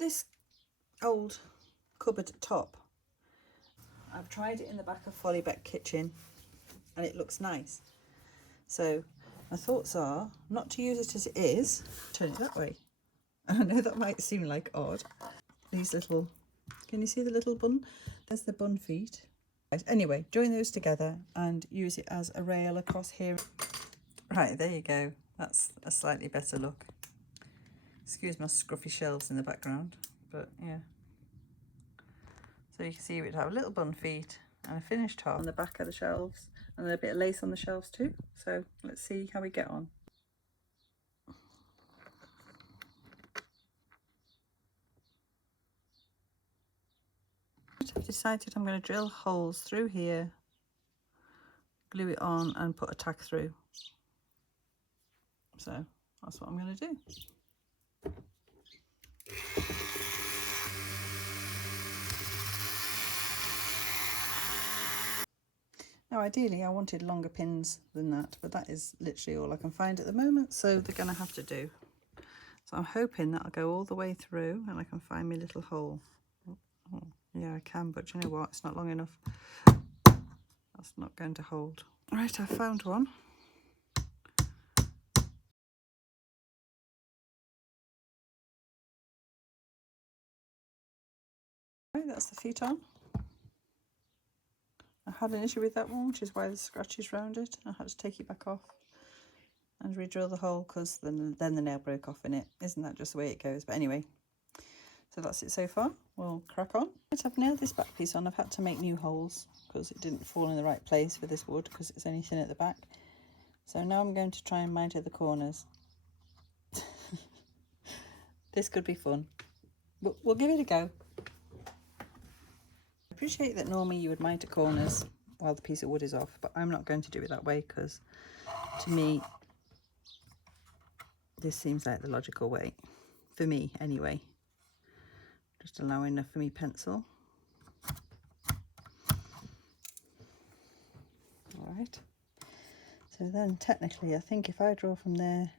this old cupboard top. I've tried it in the back of Folly Beck kitchen and it looks nice. So my thoughts are not to use it as it is, turn it that way. I know that might seem like odd. These little, can you see the little bun? There's the bun feet. Right, anyway, join those together and use it as a rail across here. Right, there you go. That's a slightly better look. Excuse my scruffy shelves in the background, but yeah. So you can see it would have little bun feet and a finished top on the back of the shelves, and then a bit of lace on the shelves too. So let's see how we get on. I've decided I'm going to drill holes through here, glue it on and put a tack through. So that's what I'm going to do. Now ideally I wanted longer pins than that, but that is literally all I can find at the moment, so they're going to have to do. So I'm hoping that I'll go all the way through and I can find my little hole. Oh, yeah, I can, but you know what? It's not long enough. That's not going to hold. Right, I found one. Right, that's the feet on. I had an issue with that one, which is why there's scratches round it. I had to take it back off and re-drill the hole because then the nail broke off in it. Isn't that just the way it goes? But anyway, so that's it so far. We'll crack on. Right, I've nailed this back piece on. I've had to make new holes because it didn't fall in the right place for this wood because it's only thin at the back. So now I'm going to try and miter the corners. This could be fun, but we'll give it a go. I appreciate that normally you would miter corners while the piece of wood is off, but I'm not going to do it that way because to me this seems like the logical way, for me anyway. Just allowing enough for me pencil. All right, so then technically I think if I draw from there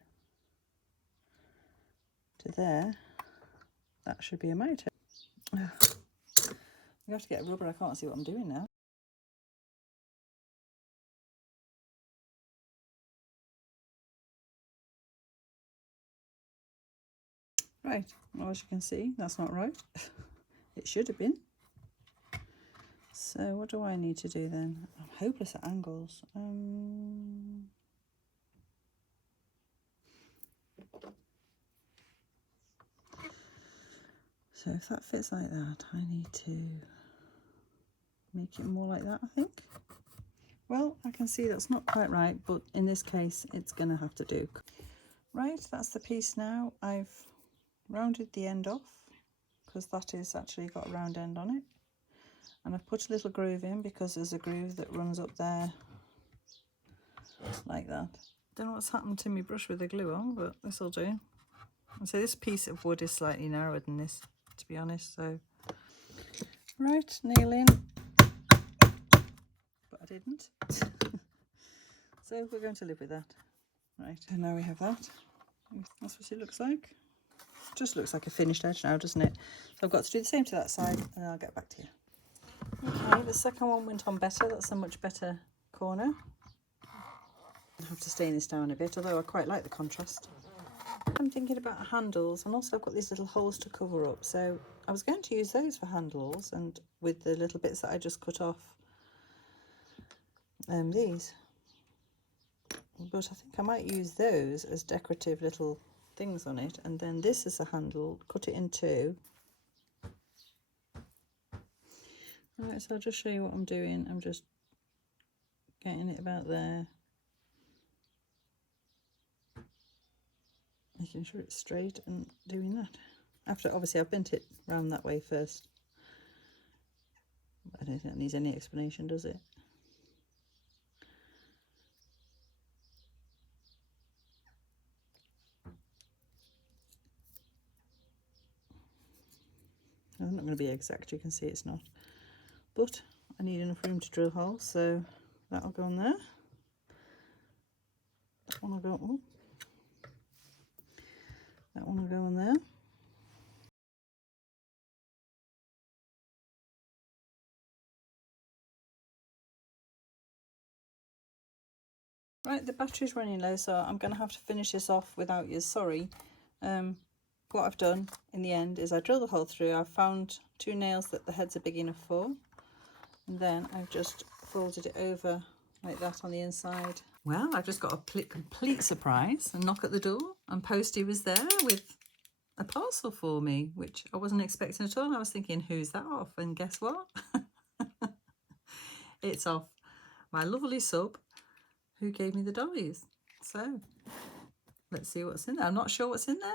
to there, that should be a miter. You have to get a rubber, I can't see what I'm doing now. Right, well, as you can see, that's not right. It should have been. So what do I need to do then? I'm hopeless at angles. So if that fits like that, I need to make it more like that, I think. Well, I can see that's not quite right, but in this case, it's going to have to do. Right, that's the piece now. I've rounded the end off because that is actually got a round end on it. And I've put a little groove in because there's a groove that runs up there like that. Don't know what's happened to my brush with the glue on, but this will do. And so this piece of wood is slightly narrower than this, to be honest. So right, nail in, but I didn't. So we're going to live with that. Right, and now we have that. That's what it looks like. Just looks like a finished edge now, doesn't it? So I've got to do the same to that side and I'll get back to you. Okay, the second one went on better. That's a much better corner. I have to stain this down a bit, although I quite like the contrast. I'm thinking about handles, and also I've got these little holes to cover up, so I was going to use those for handles and with the little bits that I just cut off these, but I think I might use those as decorative little things on it, and then this is a handle, cut it in two. Right, so I'll just show you what I'm doing. I'm just getting it about there, making sure it's straight and doing that. After, obviously, I've bent it round that way first. I don't think that needs any explanation, does it? I'm not going to be exact, you can see it's not. But I need enough room to drill holes, so that'll go on there. That one will go, oh, that one will go on there. Right, the battery's running low, so I'm going to have to finish this off without you, sorry. What I've done in the end is I drilled a hole through. I've found 2 nails that the heads are big enough for, and then I've just folded it over like that on the inside. Well, I've just got a complete surprise. A knock at the door, and Posty was there with a parcel for me, which I wasn't expecting at all. I was thinking, who's that off? And guess what? It's off my lovely sub who gave me the dollies. So let's see what's in there. I'm not sure what's in there.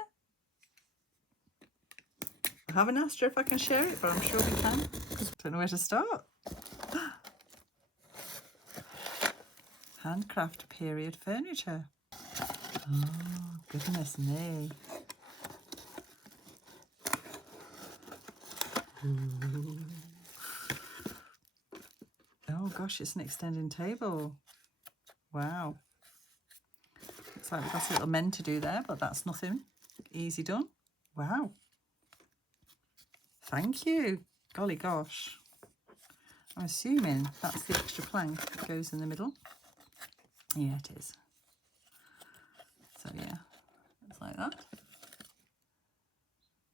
I haven't asked her if I can share it, but I'm sure we can. I don't know where to start. Handcraft period furniture. Oh, goodness me. Ooh. Oh gosh, it's an extending table. Wow. Looks like we've got a little mend to do there, but that's nothing. Easy done. Wow. Thank you. Golly gosh. I'm assuming that's the extra plank that goes in the middle. Yeah, it is. So yeah, it's like that.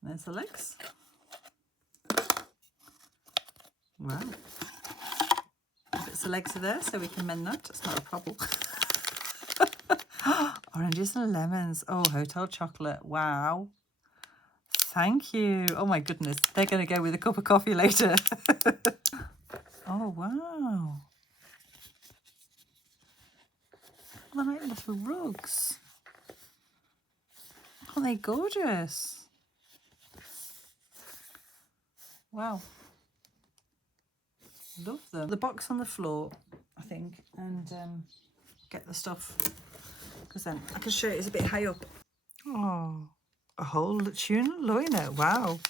There's the legs. Wow. Bits of legs are there, so we can mend that. It's not a problem. Oranges and lemons. Oh, hotel chocolate. Wow. Thank you. Oh my goodness. They're going to go with a cup of coffee later. Oh, wow. They're like little rugs. Aren't they gorgeous? Wow. Love them. The box on the floor, I think, and get the stuff, because then I can show you it's a bit high up. Oh, a whole tuna loiner. Wow.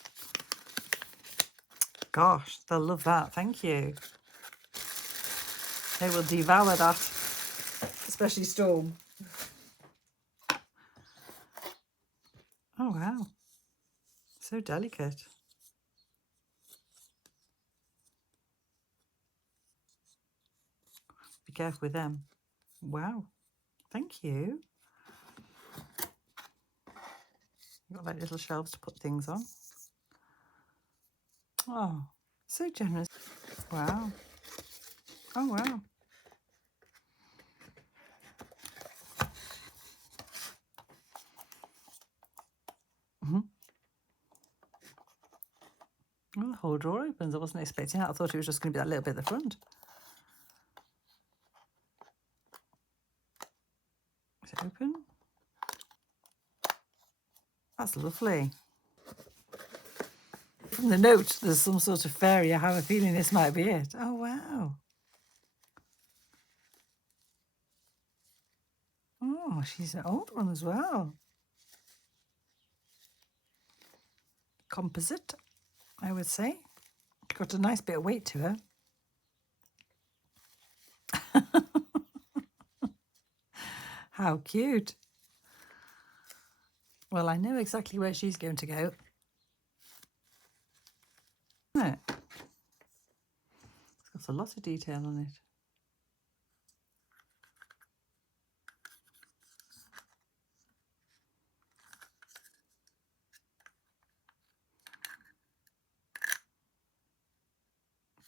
Gosh, they'll love that. Thank you. They will devour that, especially Storm. Oh, wow. So delicate. Be careful with them. Wow. Thank you. You've got like little shelves to put things on. Oh, so generous. Wow. Oh, wow. Oh, the whole drawer opens. I wasn't expecting that. I thought it was just going to be that little bit at the front. Is it open? That's lovely. From the note, there's some sort of fairy. I have a feeling this might be it. Oh, wow. Oh, she's an old one as well. Composite, I would say. Got a nice bit of weight to her. How cute. Well, I know exactly where she's going to go. Isn't it? It's got a lot of detail on it.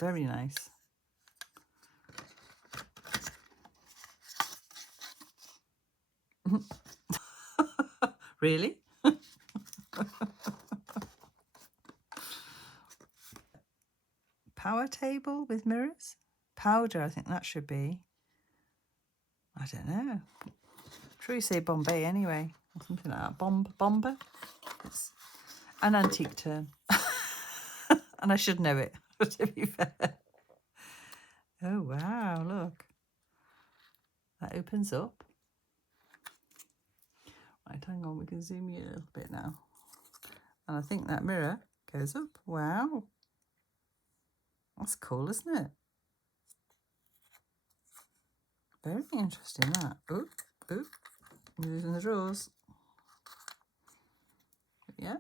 Very nice. Really? Power table with mirrors? Powder, I think that should be. I don't know. I'm sure you say Bombay anyway, or something like that. Bomber? It's an antique term. And I should know it, to be fair. Oh, wow, look. That opens up. Right, hang on, we can zoom in a little bit now. And I think that mirror goes up. Wow. That's cool, isn't it? Very interesting, that. Oop, oop. Moving the drawers. Yeah.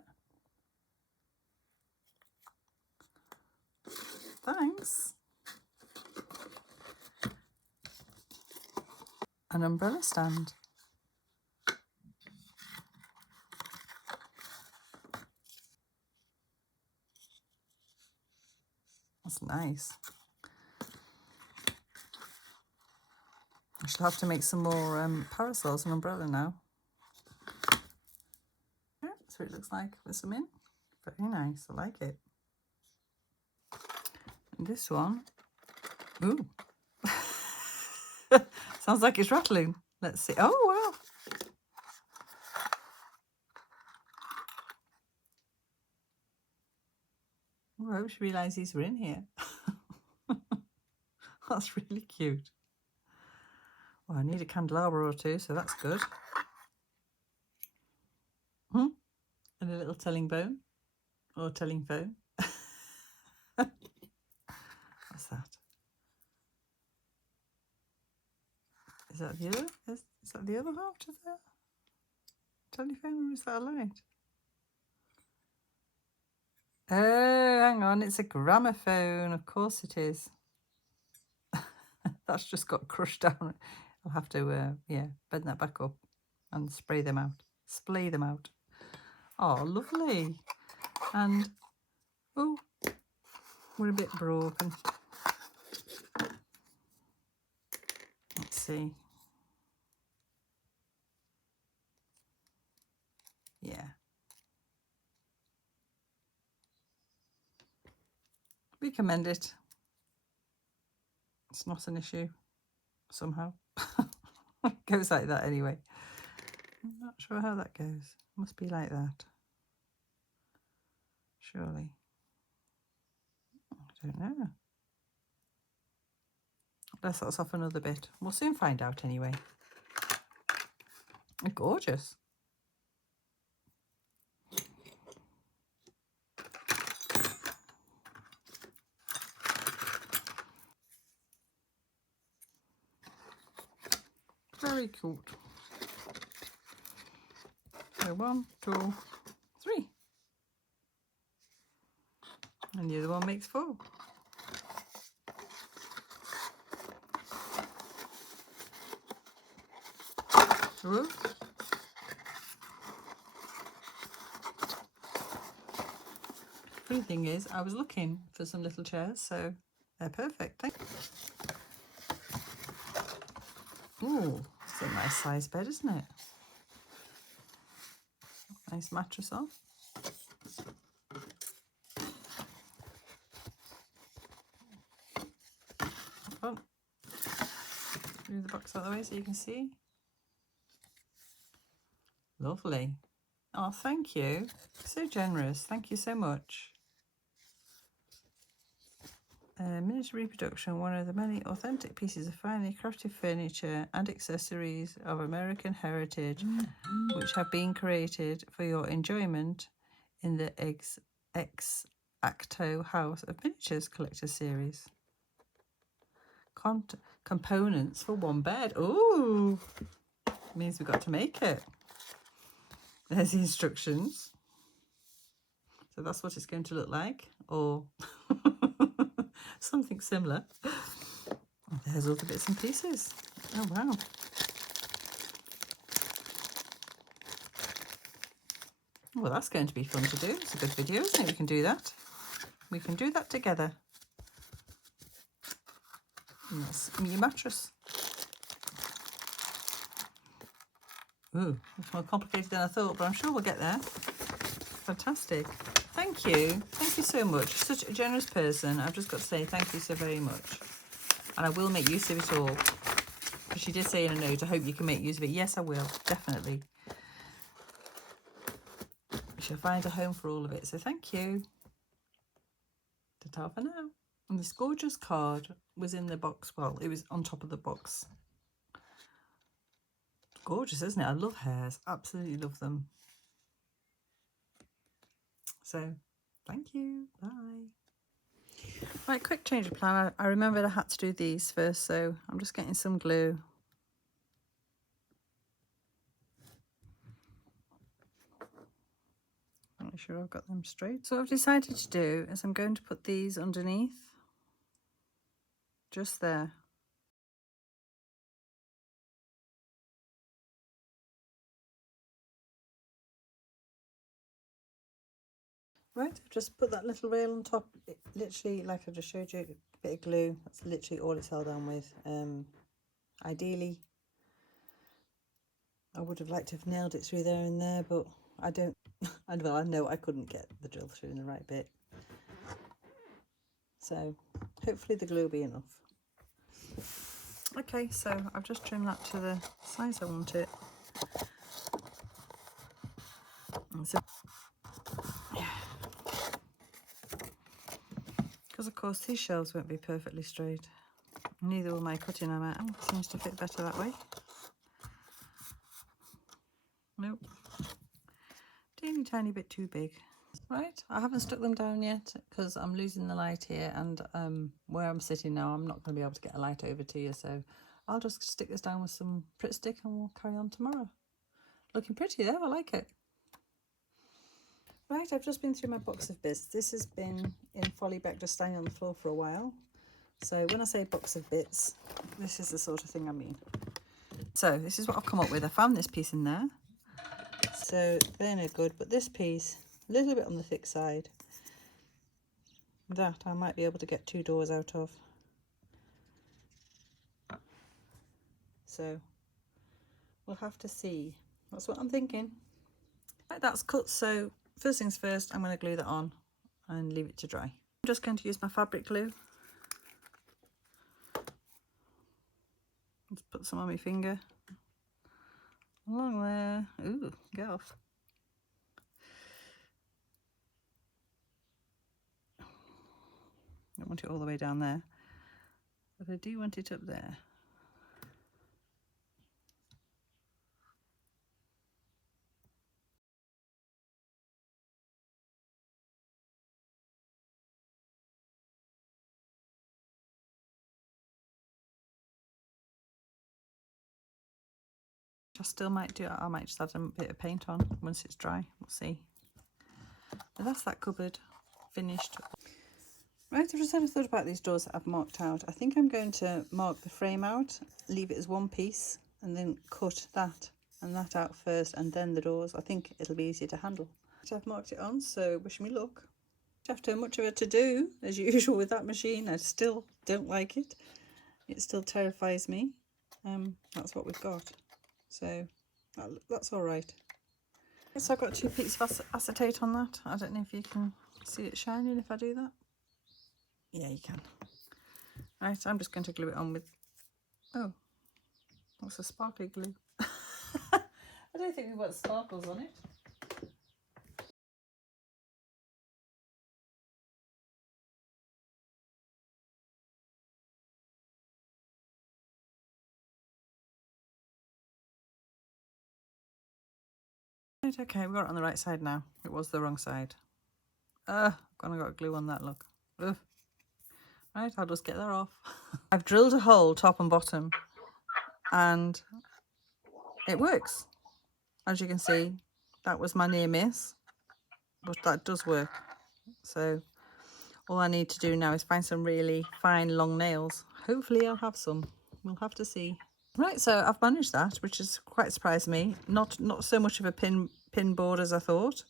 Thanks. an umbrella stand. That's nice. I shall have to make some more parasols and umbrella now. Yeah, that's what it looks like with some in. Very nice, I like it. And this one, ooh. Sounds like it's rattling. Let's see. Oh, wow. Oh, I hope she realises we're in here. That's really cute. Well, I need a candelabra or two, so that's good. And a little telling bone or telling phone. What's that? Is that the other? Is that the other half to the telephone, or is that a light? Oh, hang on, it's a gramophone. Of course it is. That's just got crushed down. I'll have to, yeah, bend that back up and spray them out. Splay them out. Oh, lovely. And, oh, we're a bit broken. Let's see. Yeah. We can mend it. It's not an issue, somehow. It goes like that anyway. I'm not sure how that goes. Must be like that. Surely. I don't know. Let's that's off another bit. We'll soon find out anyway. They're gorgeous. Very cute. So 1, 2, 3. And the other one makes 4. Whoa. Funny thing is, I was looking for some little chairs, so they're perfect. Thank you. Ooh, it's a nice size bed, isn't it? Nice mattress on. Oh, move the box out of the way so you can see. Lovely. Oh, thank you. So generous. Thank you so much. Miniature reproduction, one of the many authentic pieces of finely crafted furniture and accessories of American heritage which have been created for your enjoyment in the Ex Acto House of Miniatures Collector Series. Components for one bed. Ooh, means we've got to make it. There's the instructions. So that's what it's going to look like, or something similar. And there's all the bits and pieces. Oh, wow. Well, that's going to be fun to do. It's a good video, isn't it? We can do that. We can do that together. And that's your mattress. Ooh, it's more complicated than I thought, but I'm sure we'll get there. Fantastic. Thank you. Thank you so much. Such a generous person. I've just got to say thank you so very much. And I will make use of it all. Because she did say in a note, I hope you can make use of it. Yes, I will. Definitely. We shall find a home for all of it. So thank you. Ta-ta for now. And this gorgeous card was in the box. Well, it was on top of the box. Gorgeous, isn't it? I love hairs. Absolutely love them. So, thank you. Bye. Right, quick change of plan. I remembered I had to do these first, so I'm just getting some glue. Make sure I've got them straight. So what I've decided to do is I'm going to put these underneath, just there. Right, I've just put that little rail on top, literally like I just showed you, a bit of glue. That's literally all it's held on with. Ideally I would have liked to have nailed it through there and there, but I don't. Well, I know I couldn't get the drill through in the right bit, so hopefully the glue will be enough. Okay, so I've just trimmed that to the size I want it. And so, because of course these shelves won't be perfectly straight, neither will my cutting hammer. Oh, seems to fit better that way. Nope, teeny tiny bit too big. Right, I haven't stuck them down yet because I'm losing the light here, and where I'm sitting now I'm not going to be able to get a light over to you, so I'll just stick this down with some Pritt stick and we'll carry on tomorrow. Looking pretty there, I like it. Right, I've just been through my box of bits. This has been in folly back, just standing on the floor for a while. So when I say box of bits, this is the sort of thing I mean. So this is what I've come up with. I found this piece in there. So they're no good, but this piece, a little bit on the thick side, that I might be able to get 2 doors out of. So we'll have to see. That's what I'm thinking. Right, that's cut, so first things first, I'm going to glue that on and leave it to dry. I'm just going to use my fabric glue. Just put some on my finger. Along there. Ooh, get off. Don't want it all the way down there, but I do want it up there. I still might do it. I might just add a bit of paint on once it's dry. We'll see. But that's that cupboard finished. Right, I've just had a thought about these doors that I've marked out. I think I'm going to mark the frame out, leave it as one piece, and then cut that and that out first, and then the doors. I think it'll be easier to handle. So I've marked it on, so wish me luck. After much of a to-do, as usual with that machine, I still don't like it. It still terrifies me. That's what we've got. So that's all right. So I've got 2 pieces of acetate on that. I don't know if you can see it shining if I do that. Yeah, you can. Right, I'm just going to glue it on with, oh, what's a sparkly glue? I don't think we've got sparkles on it. Right, okay, we've got it on the right side now. It was the wrong side. I've got glue on that, look. Ugh. Right, I'll just get that off. I've drilled a hole top and bottom, and it works. As you can see, that was my near miss, but that does work. So all I need to do now is find some really fine long nails. Hopefully I'll have some. We'll have to see. Right, so I've managed that, which has quite surprised me. Not so much of a pin board as I thought.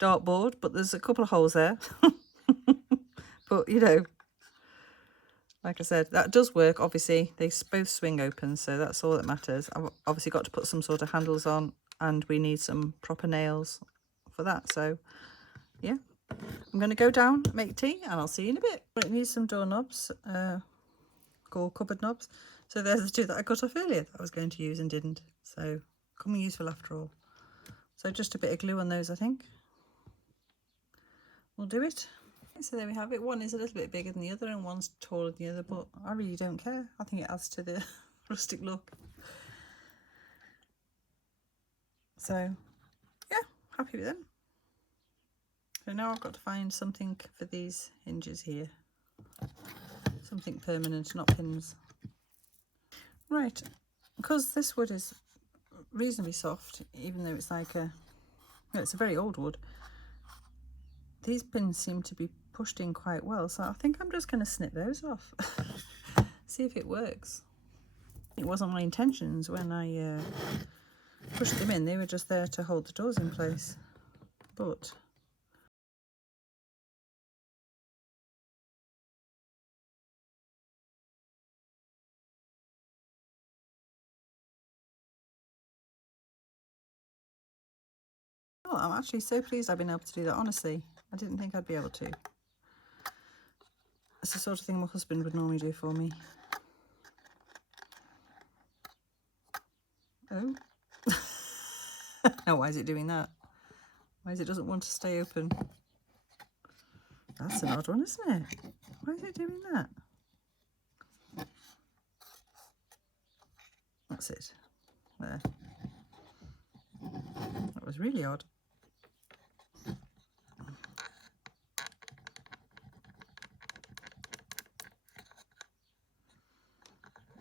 Dartboard, but there's a couple of holes there. But you know, like I said, that does work. Obviously they both swing open, so that's all that matters. I've obviously got to put some sort of handles on, and we need some proper nails for that. So yeah, I'm going to go down, make tea, and I'll see you in a bit. It needs some door knobs, called cupboard knobs. So there's the 2 that I cut off earlier that I was going to use and didn't. So coming useful after all. So just a bit of glue on those, I think. We'll do it. So there we have it. One is a little bit bigger than the other and one's taller than the other, but I really don't care. I think it adds to the rustic look. So yeah, happy with them. So now I've got to find something for these hinges here. Something permanent, not pins. Right, because this wood is reasonably soft, even though it's like it's a very old wood. These pins seem to be pushed in quite well, so I think I'm just going to snip those off. See if it works. It wasn't my intentions when I pushed them in. They were just there to hold the doors in place, but well, I'm actually so pleased I've been able to do that, honestly. I didn't think I'd be able to. It's the sort of thing my husband would normally do for me. Oh. Now, why is it doing that? Why is it doesn't want to stay open? That's an odd one, isn't it? Why is it doing that? That's it. There. That was really odd.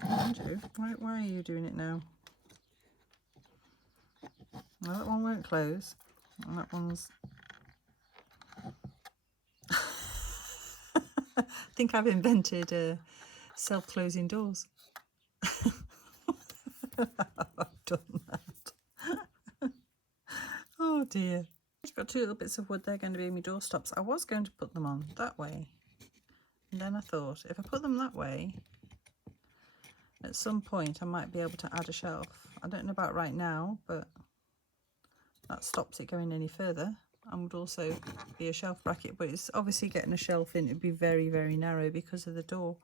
Andrew, why are you doing it now? Well, that one won't close. And that one's... I think I've invented self-closing doors. I've done that. Oh dear. I've got two little bits of wood. They're going to be my doorstops. I was going to put them on that way. And then I thought, if I put them that way, at some point I might be able to add a shelf. I don't know about right now, but that stops it going any further, and would also be a shelf bracket. But it's obviously getting a shelf in, it'd be very, very narrow because of the door.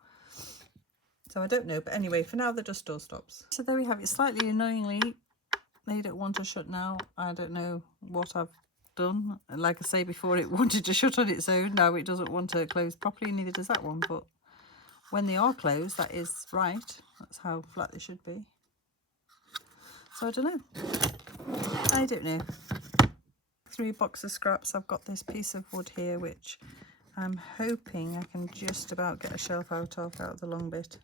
So I don't know, but anyway, for now they're just doorstops. So there we have it. Slightly annoyingly, they don't want to shut now. I don't know what I've done. Like I say before, it wanted to shut on its own. Now it doesn't want to close properly, neither does that one. But when they are closed, that is right. That's how flat they should be. So I don't know. I don't know. 3 boxes of scraps. I've got this piece of wood here, which I'm hoping I can just about get a shelf out of the long bit.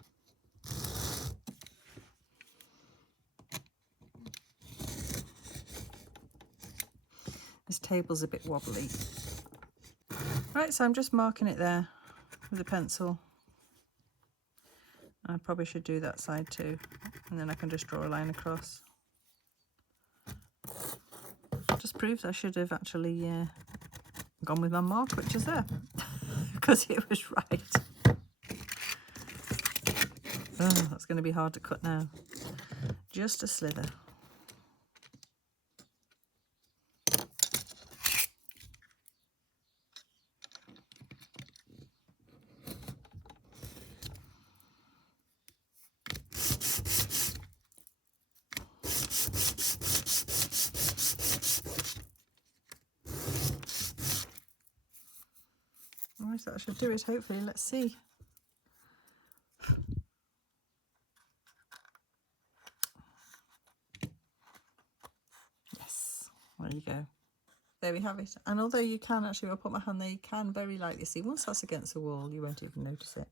This table's a bit wobbly. Right, so I'm just marking it there with a pencil. I probably should do that side too, and then I can just draw a line across. Just proves I should have actually gone with my mark, which is there, because it was right. Oh, that's going to be hard to cut now. Just a slither. Right, that should do it, hopefully. Let's see. Yes, there you go. There we have it. And although you can actually, I'll put my hand there, you can very lightly see. Once that's against the wall, you won't even notice it.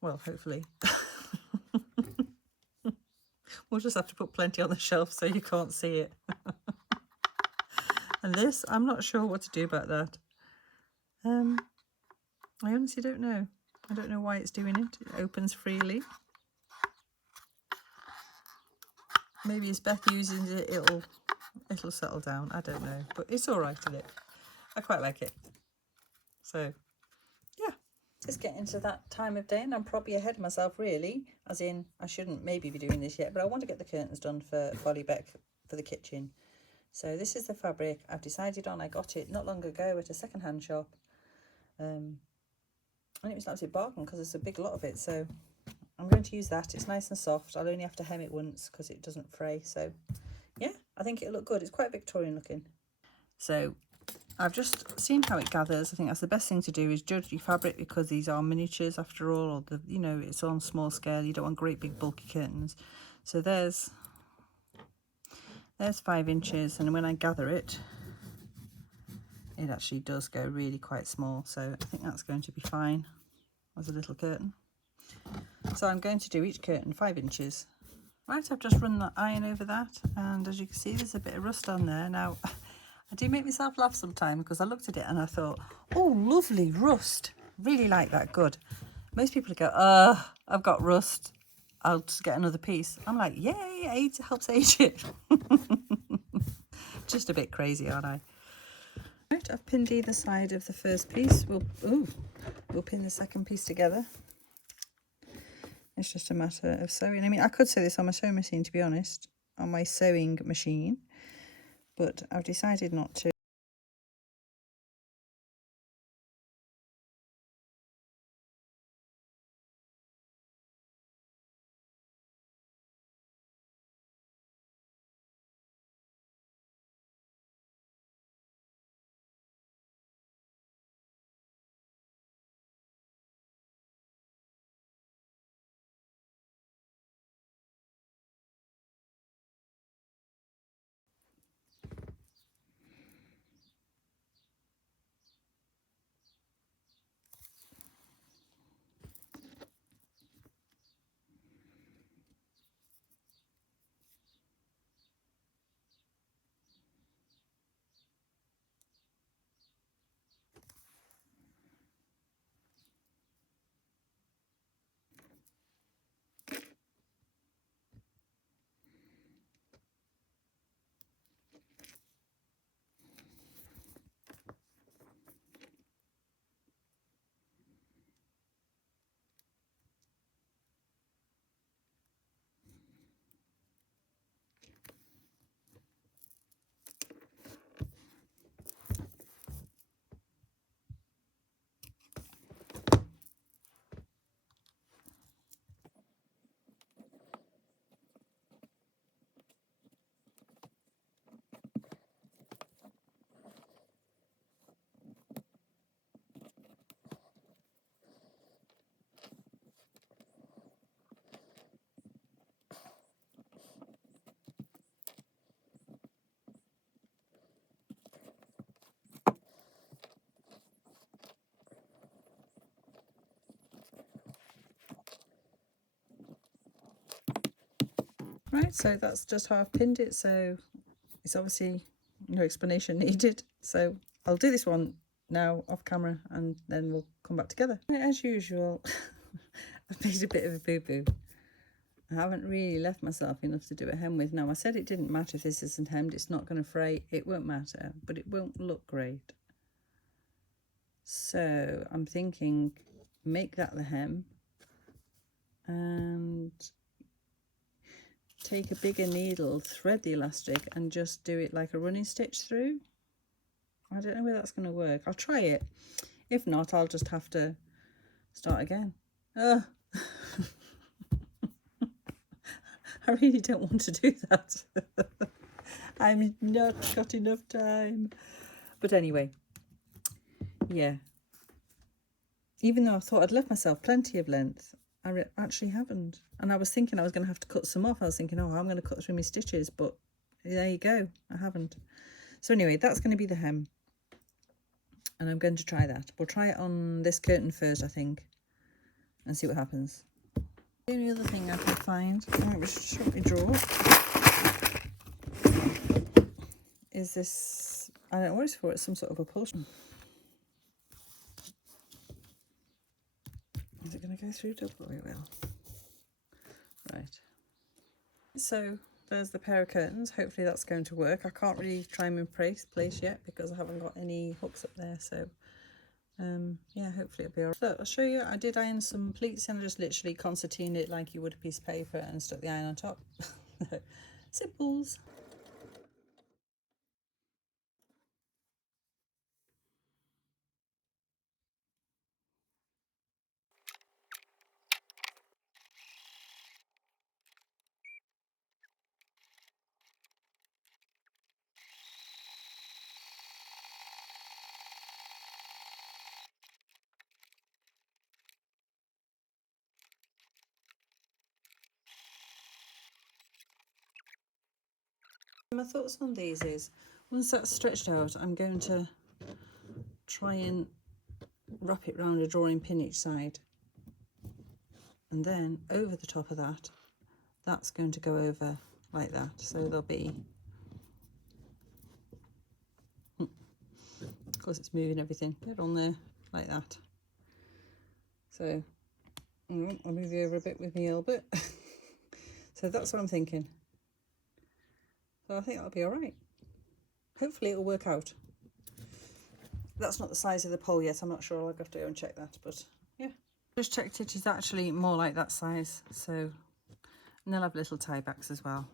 Well, hopefully. We'll just have to put plenty on the shelf so you can't see it. And this, I'm not sure what to do about that. I honestly don't know. I don't know why it's doing it. It opens freely. Maybe as Beth uses it, it'll settle down. I don't know, but it's all right, isn't it? I quite like it. So, yeah, it's getting to that time of day, and I'm probably ahead of myself, really. As in, I shouldn't maybe be doing this yet, but I want to get the curtains done for Bollybeck for the kitchen. So this is the fabric I've decided on. I got it not long ago at a second-hand shop, and it was an absolute bargain because it's a big lot of it. So I'm going to use that. It's nice and soft. I'll only have to hem it once because it doesn't fray. So yeah, I think it'll look good. It's quite Victorian looking. So I've just seen how it gathers. I think that's the best thing to do, is judge your fabric, because these are miniatures after all, or it's on small scale. You don't want great big bulky curtains. So there's 5 inches, and when I gather it, it actually does go really quite small. So I think that's going to be fine as a little curtain. So I'm going to do each curtain 5 inches. Right, I've just run the iron over that, and as you can see, there's a bit of rust on there. Now, I do make myself laugh sometimes, because I looked at it and I thought, oh, lovely rust. Really like that, good. Most people go, I've got rust, I'll just get another piece. I'm like, yay, it helps age it. Just a bit crazy, aren't I? Right, I've pinned either side of the first piece. We'll pin the second piece together. It's just a matter of sewing. I mean, I could sew this on my sewing machine, to be honest, on my sewing machine. but I've decided not to. Right, so that's just how I've pinned it, so it's obviously no explanation needed. So I'll do this one now off camera and then we'll come back together. As usual, I've made a bit of a boo-boo. I haven't really left myself enough to do a hem with. Now, I said it didn't matter if this isn't hemmed, it's not going to fray, it won't matter, but it won't look great. So I'm thinking, make that the hem and take a bigger needle, thread the elastic and just do it like a running stitch through. I don't know whether that's going to work. I'll try it. If not, I'll just have to start again. Oh. I really don't want to do that. I've not got enough time. But anyway, yeah. Even though I thought I'd left myself plenty of length, I actually haven't. And I was thinking I was going to have to cut some off. I was thinking, oh, I'm going to cut through my stitches. But there you go. I haven't. So anyway, that's going to be the hem. And I'm going to try that. We'll try it on this curtain first, I think, and see what happens. The only other thing I could find, which short me drawer, is this, I don't know what it's for, it's some sort of upholstery. Is it going to go through double? It will. Right. So there's the pair of curtains. Hopefully that's going to work. I can't really try them in place yet because I haven't got any hooks up there. So yeah, hopefully it'll be all right. So I'll show you. I did iron some pleats and I just literally concertined it like you would a piece of paper and stuck the iron on top. Simples. My thoughts on these is, once that's stretched out, I'm going to try and wrap it round a drawing pin each side. And then over the top of that, that's going to go over like that. So there'll be, of course it's moving everything, get on there like that. So I'll move you over a bit with my elbow. So that's what I'm thinking. So I think that'll be all right. Hopefully it'll work out. That's not the size of the pole yet. I'm not sure. I'll have to go and check that. But yeah, just checked it is actually more like that size. So, and they'll have little tie backs as well.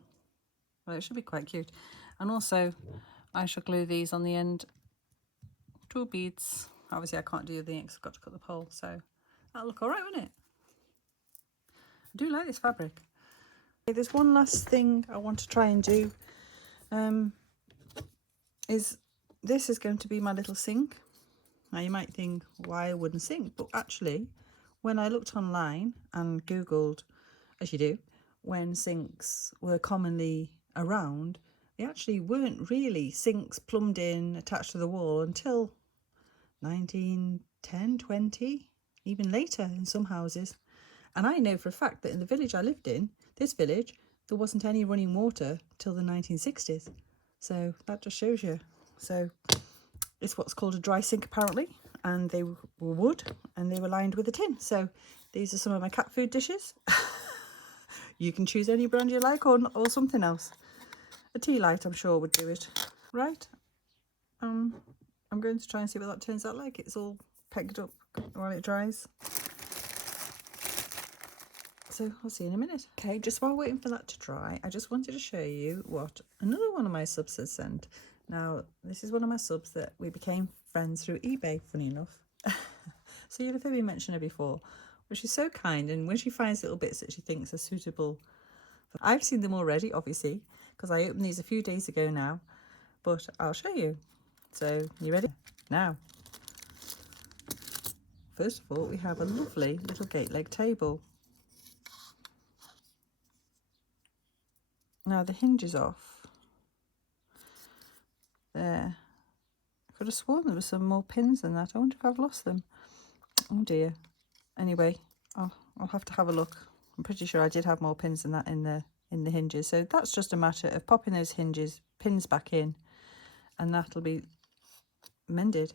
Well, it should be quite cute. And also, I shall glue these on the end. 2 beads. Obviously I can't do the ink, so I've got to cut the pole, so that'll look alright, won't it? I do like this fabric. Okay, there's one last thing I want to try and do. This is going to be my little sink. Now you might think, why a wooden sink? But actually, when I looked online and Googled, as you do, when sinks were commonly around, they actually weren't really sinks plumbed in, attached to the wall until 1910, 20, even later in some houses. And I know for a fact that in the village I lived in, this village, there wasn't any running water till the 1960s. So that just shows you. So it's what's called a dry sink apparently, and they were wood and they were lined with a tin. So these are some of my cat food dishes. You can choose any brand you like, or something else. A tea light I'm sure would do it. Right, I'm going to try and see what that turns out like. It's all pegged up while it dries. So I'll see you in a minute. Okay, just while waiting for that to dry, I just wanted to show you what another one of my subs has sent. Now, this is one of my subs that we became friends through eBay, funny enough. So you've heard me mention her before, but she's so kind, and when she finds little bits that she thinks are suitable, I've seen them already, obviously, because I opened these a few days ago now, but I'll show you. So, you ready? Now, first of all, we have a lovely little gate leg table. Now the hinge is off. There. I could have sworn there were some more pins than that. I wonder if I've lost them. Oh dear. Anyway, I'll have to have a look. I'm pretty sure I did have more pins than that in the hinges. So that's just a matter of popping those pins back in, and that'll be mended.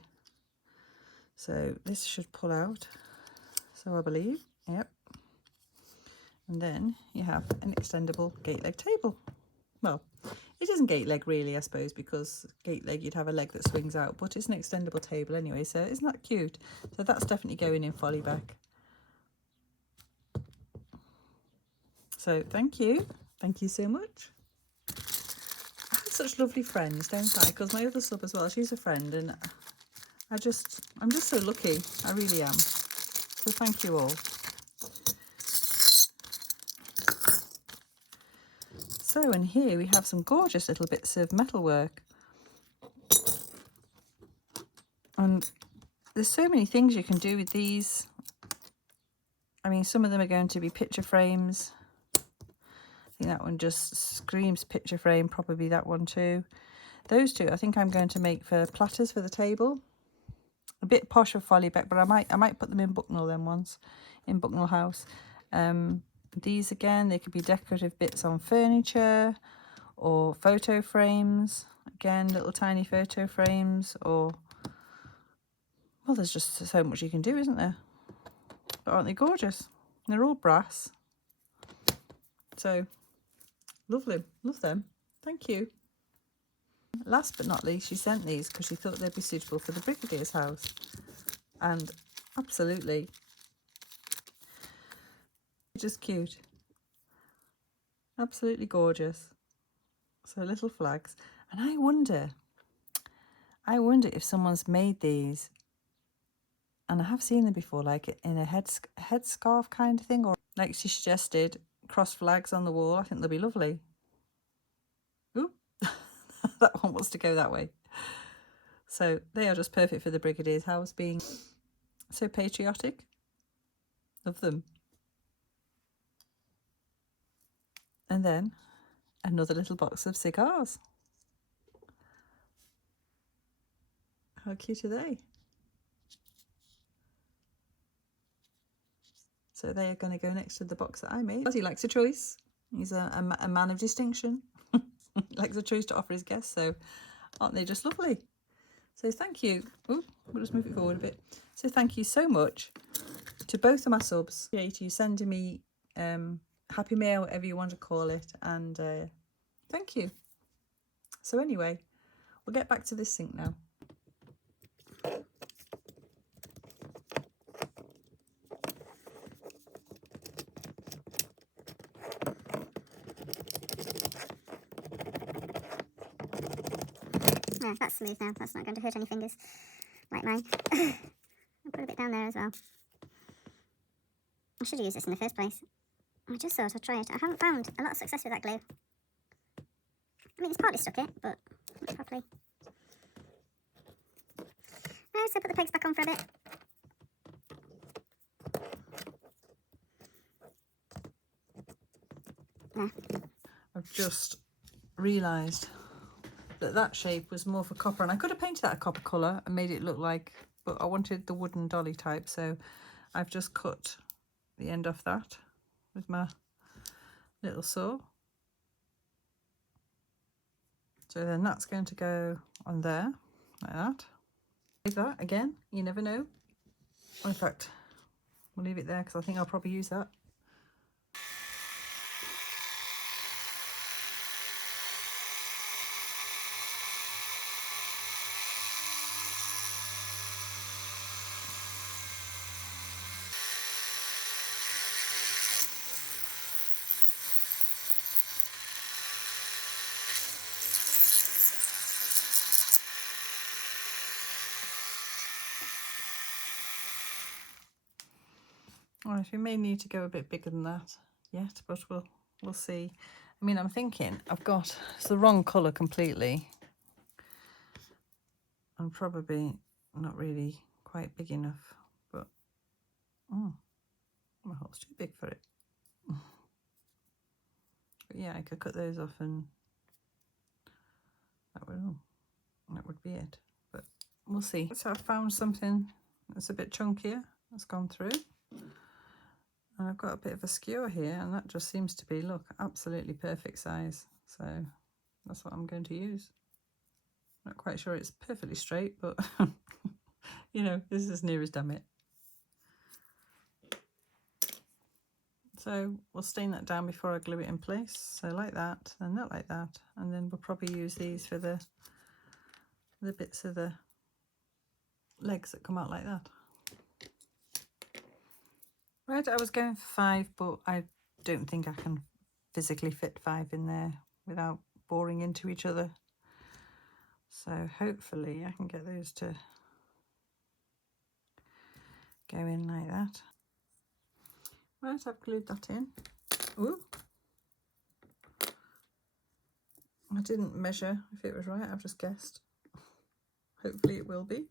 So this should pull out. So I believe, yep. And then you have an extendable gate leg table. Well, it isn't gate leg really, I suppose, because gate leg you'd have a leg that swings out, but it's an extendable table anyway, so isn't that cute? So that's definitely going in folly back. So thank you so much. I have such lovely friends, don't I? Because my other sub as well, she's a friend, and I'm just so lucky. I really am. So thank you all. So in here we have some gorgeous little bits of metalwork, and there's so many things you can do with these. I mean, some of them are going to be picture frames. I think that one just screams picture frame, probably that one too. Those two I think I'm going to make for platters for the table. A bit posh for Follybeck, but I might put them in Bucknell then once, in Bucknell House. These again, they could be decorative bits on furniture or photo frames. Again, little tiny photo frames, or, well, there's just so much you can do, isn't there? But aren't they gorgeous? They're all brass. So, lovely. Love them. Thank you. Last but not least, she sent these because she thought they'd be suitable for the Brigadier's house. And absolutely. Just cute. Absolutely gorgeous. So little flags. And I wonder if someone's made these, and I have seen them before, like in a headscarf kind of thing, or like she suggested, cross flags on the wall. I think they'll be lovely. Ooh, that one wants to go that way. So they are just perfect for the Brigadier's house, being so patriotic. Love them. And then another little box of cigars. How cute are they? So they are going to go next to the box that I made. He likes a choice. He's a man of distinction. He likes a choice to offer his guests. So aren't they just lovely? So thank you. Ooh, we'll just move it forward a bit. So thank you so much to both of my subs. Appreciate you sending me happy mail, whatever you want to call it. And thank you. So anyway, we'll get back to this sink now. Yeah, that's smooth now. That's not going to hurt any fingers like mine. I'll put a bit down there as well. I should have used this in the first place. I just thought I'd try it. I haven't found a lot of success with that glue. I mean, it's partly stuck it, but not properly. Right, so put the pegs back on for a bit. There. I've just realised that that shape was more for copper, and I could have painted that a copper colour and made it look like, but I wanted the wooden dolly type, so I've just cut the end off that with my little saw. So then that's going to go on there like that. Like that again, you never know. In fact, we'll leave it there because I think I'll probably use that. Alright, we may need to go a bit bigger than that yet, but we'll see. I mean, I'm thinking it's the wrong colour completely. I'm probably not really quite big enough, but my hole's too big for it. But yeah, I could cut those off and that would be it. But we'll see. So I found something that's a bit chunkier that's gone through. And I've got a bit of a skewer here, and that just seems to be, look, absolutely perfect size. So that's what I'm going to use. Not quite sure it's perfectly straight, but you know, this is as near as damn it. So we'll stain that down before I glue it in place. So like that, and that like that, and then we'll probably use these for the bits of the legs that come out like that. Right, I was going for 5, but I don't think I can physically fit 5 in there without boring into each other. So hopefully I can get those to go in like that. Right, I've glued that in. Ooh. I didn't measure if it was right, I've just guessed. Hopefully it will be.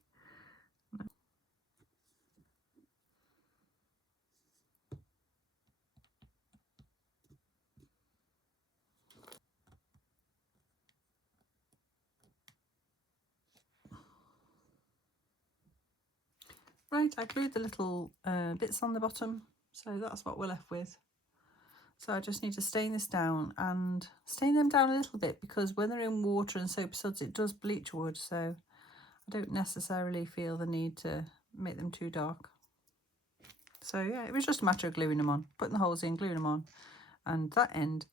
Right, I glued the little bits on the bottom, so that's what we're left with. So I just need to stain this down and stain them down a little bit, because when they're in water and soap suds, it does bleach wood, so I don't necessarily feel the need to make them too dark. So yeah, it was just a matter of gluing them on, putting the holes in, gluing them on, and that end,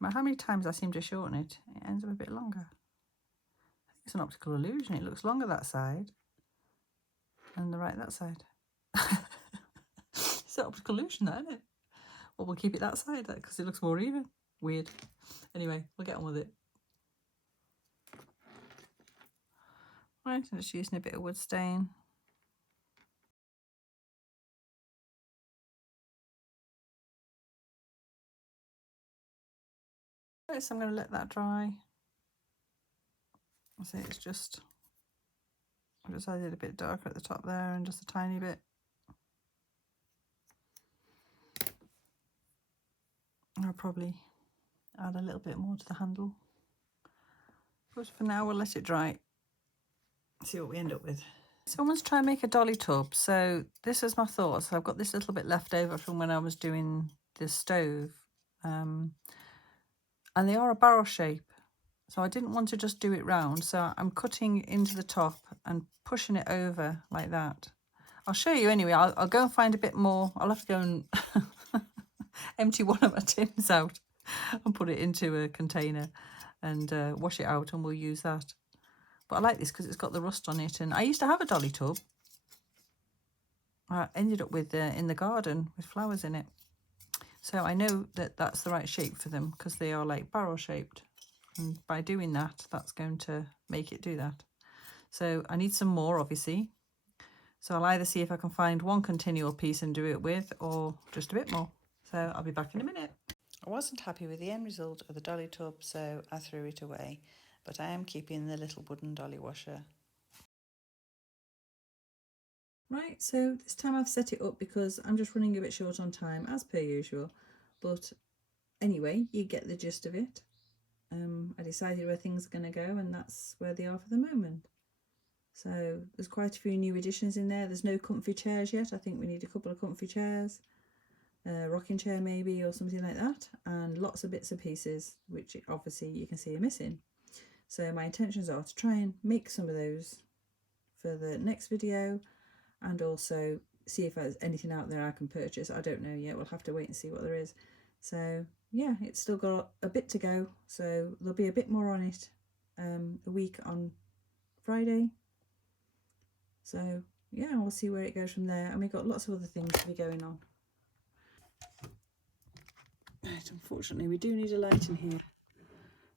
no matter how many times I seem to shorten it, it ends up a bit longer. I think it's an optical illusion. It looks longer that side and the right that side. It's an optical illusion, that, isn't it? Well, we'll keep it that side because it looks more even. Weird. Anyway, we'll get on with it. Right, I'm just using a bit of wood stain. Right, so I'm going to let that dry. I say it's just, I decided a bit darker at the top there and just a tiny bit. I'll probably add a little bit more to the handle. But for now, we'll let it dry. See what we end up with. So I want to try and make a dolly tub. So this is my thought. So I've got this little bit left over from when I was doing the stove. And they are a barrel shape. So I didn't want to just do it round. So I'm cutting into the top and pushing it over like that. I'll show you anyway. I'll go and find a bit more. I'll have to go and empty one of my tins out and put it into a container and wash it out, and we'll use that. But I like this because it's got the rust on it, and I used to have a dolly tub. I ended up with in the garden with flowers in it. So I know that that's the right shape for them because they are like barrel shaped. And by doing that, that's going to make it do that. So I need some more, obviously. So I'll either see if I can find one continual piece and do it with, or just a bit more. So I'll be back in a minute. I wasn't happy with the end result of the dolly tub, so I threw it away. But I am keeping the little wooden dolly washer. Right, so this time I've set it up because I'm just running a bit short on time, as per usual. But anyway, you get the gist of it. I decided where things are going to go, and that's where they are for the moment. So there's quite a few new additions in there. There's no comfy chairs yet. I think we need a couple of comfy chairs, a rocking chair maybe, or something like that, and lots of bits and pieces, which obviously you can see are missing. So my intentions are to try and make some of those for the next video, and also see if there's anything out there I can purchase. I don't know yet. We'll have to wait and see what there is. So yeah, it's still got a bit to go, so there'll be a bit more on it a week on Friday. So yeah, we'll see where it goes from there, and we've got lots of other things to be going on. Right, unfortunately we do need a light in here.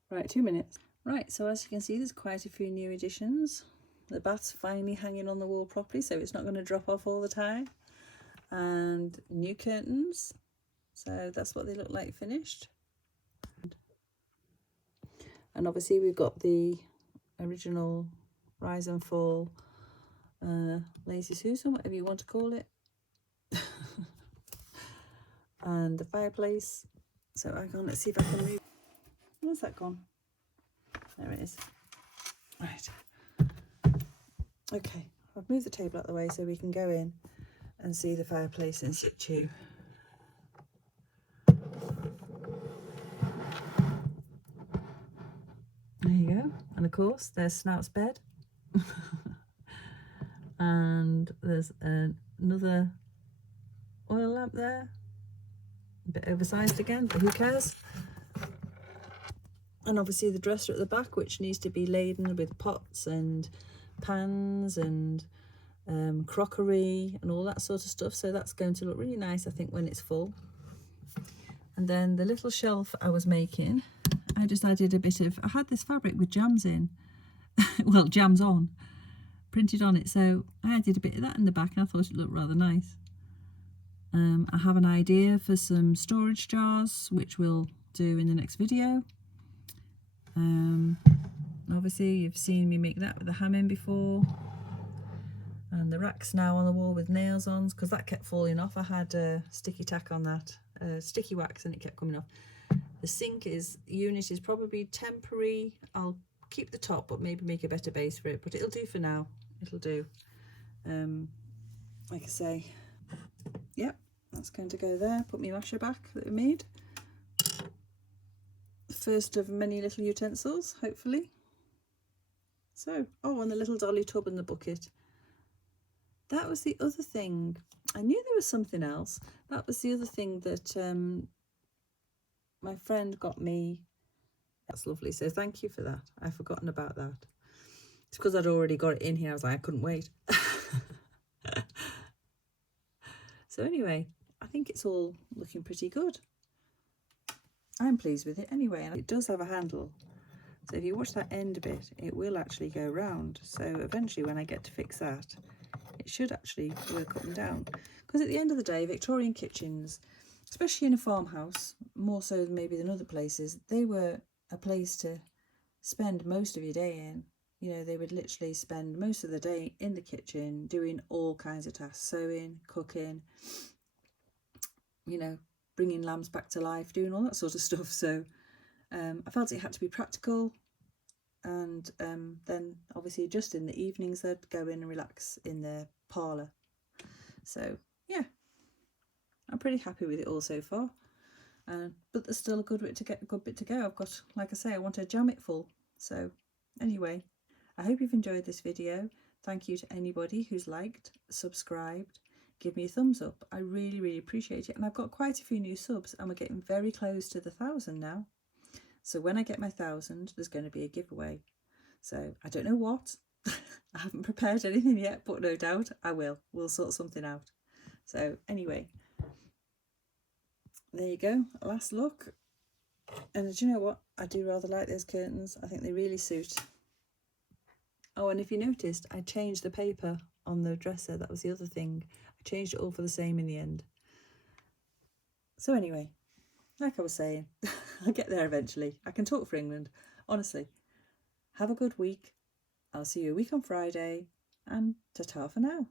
Right, 2 minutes. Right, so as you can see, there's quite a few new additions. The bath's finally hanging on the wall properly, so it's not going to drop off all the time. And new curtains, so that's what they look like finished. And obviously we've got the original rise and fall Lazy Susan, whatever you want to call it. And the fireplace. So hang on, let's see if I can move. Where's that gone? There it is. Right. Okay, I've moved the table out of the way so we can go in and see the fireplace in situ. There you go. And of course, there's Snout's bed. And there's another oil lamp there. A bit oversized again, but who cares? And obviously the dresser at the back, which needs to be laden with pots and pans and crockery and all that sort of stuff. So that's going to look really nice, I think, when it's full. And then the little shelf I was making, I just added a bit of, I had this fabric with jams in, well, jams on, printed on it. So I added a bit of that in the back, and I thought it looked rather nice. I have an idea for some storage jars, which we'll do in the next video. Obviously you've seen me make that with the ham in before. And the rack's now on the wall with nails on, because that kept falling off. I had sticky tack on that, sticky wax, and it kept coming off. The sink unit is probably temporary. I'll keep the top, but maybe make a better base for it, but it'll do for now. It'll do. Like I say, yep, that's going to go there. Put my masher back that we made. First of many little utensils, hopefully. So, oh, and the little dolly tub and the bucket. That was the other thing. I knew there was something else. That was the other thing that my friend got me. That's lovely. So thank you for that. I've forgotten about that. It's because I'd already got it in here. I was like, I couldn't wait. So anyway, I think it's all looking pretty good. I'm pleased with it anyway. And it does have a handle. So if you watch that end bit, it will actually go round. So eventually when I get to fix that, it should actually work up and down. Because at the end of the day, Victorian kitchens, especially in a farmhouse, more so maybe than other places, they were a place to spend most of your day in. You know, they would literally spend most of the day in the kitchen doing all kinds of tasks, sewing, cooking, you know, bringing lambs back to life, doing all that sort of stuff. So I felt it had to be practical. And then obviously just in the evenings they'd go in and relax in the parlour. So yeah, I'm pretty happy with it all so far. But there's still a good bit to go. I've got, like I say, I want to jam it full. So anyway, I hope you've enjoyed this video. Thank you to anybody who's liked, subscribed, give me a thumbs up. I really, really appreciate it. And I've got quite a few new subs, and we're getting very close to the 1,000 now. So when I get my 1,000, there's going to be a giveaway. So I don't know what. I haven't prepared anything yet, but no doubt I will. We'll sort something out. So anyway, there you go. Last look. And do you know what? I do rather like those curtains. I think they really suit. Oh, and if you noticed, I changed the paper on the dresser. That was the other thing. I changed it all for the same in the end. So anyway, like I was saying, I'll get there eventually. I can talk for England. Honestly, have a good week. I'll see you a week on Friday, and ta-ta for now.